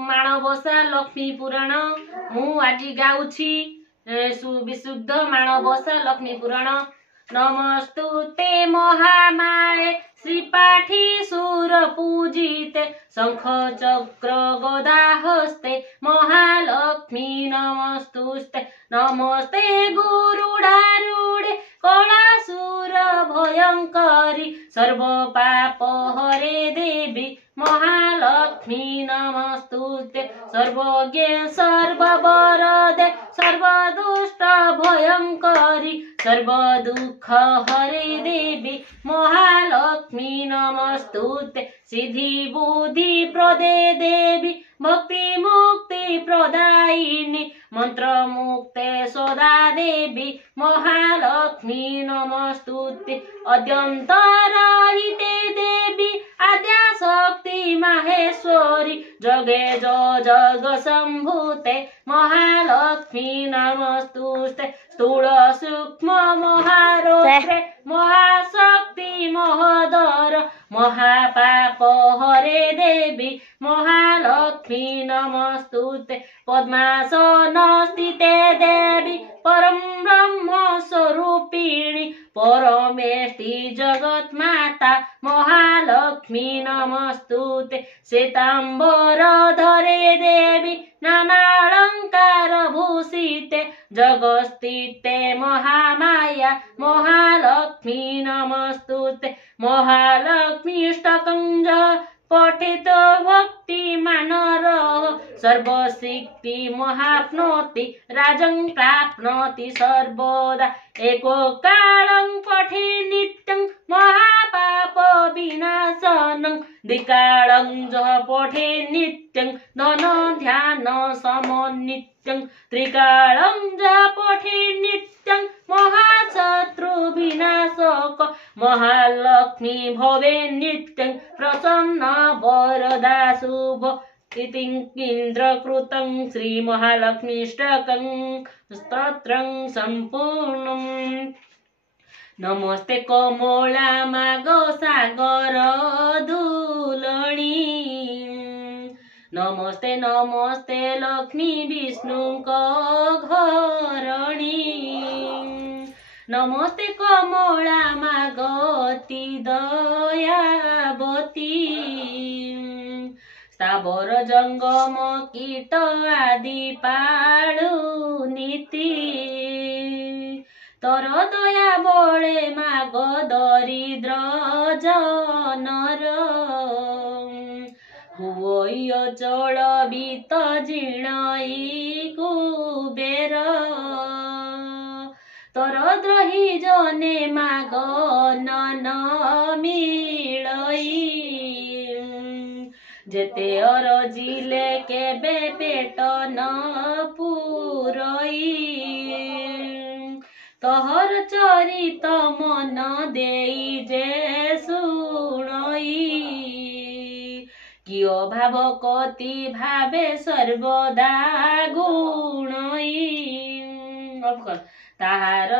माणबसा लक्ष्मी पुराण मु आज गाउछि विशुद्ध माणबसा लक्ष्मी पुराण। नमस्तुते महामाये श्रीपाठी सुर पूजिते शंख चक्र गदा हस्ते महालक्ष्मी नमस्तुस्ते। नमस्ते गुरुडारूढे कलासुर भयंकरी सर्व पाप हरे देवी महालक्ष्मी नमस्तुते। सर्वज्ञ सर्ववरदे सर्वदुष्ट भयंकरी सर्व दुख हरे देवी महालक्ष्मी नमस्तुते। सिद्धि बुद्धि प्रदे देवी भक्ति मुक्ति प्रदायिनी मंत्र मुक्ते सदा देवी महालक्ष्मी नमस्तुते। अद्यंतरहिते देवी आद्या शक्ति माहेश्वरी जगे जग संभूते महालक्ष्मी नमस्तुते। स्थूल सूक्ष्म महारौद्रे महाशक्ति महोदर महापाप हरे देवी महालक्ष्मी नमस्तुते। पद्मासन स्थिते देवी परम ब्रह्म स्वरूपिणी परमेष्टि जगत माता महालक्ष्मी नमस्तुते। श्वेतांबर धरे देवी नानालंकार भूषिते जगस्थिते महामाया महालक्ष्मी नमस्तुते। महालक्ष्मीष्टकं पठित भक्ति मानर सर्वसिद्धि महाप्नोति राजं प्राप्नोति सर्वदा। एको कालं पठे नित्यं महापाप विनाशनं द्विकालं पठे नित्यं धन ध्यान समन्वितं त्रिकालं पठे नित्यं महाशत्रु विनाशक महालक्ष्मी भवे नित्यं प्रसन्न वरदा शुभ। इन्द्रकृतं श्री महालक्ष्मीष्टकं स्तोत्रं सम्पूर्णम्। नमस्ते कमला मागो सागर दुलणी नमस्ते नमस्ते लक्ष्मी विष्णुको घरणी नमस्ते कमला मागती दयावती स्थावर जंगम कीट आदि पाळु नीति तोर दया बळे माग दरिद्र जनर हुओय चल बीत जीर्णई कुबेर तोर द्रोही जने माग नन मिलई जेते अरजिले केबे पेट न पुरई तोहर चरित मन देई जे सुनई कियो भाव कति भावे सर्वदा गुणई ताहार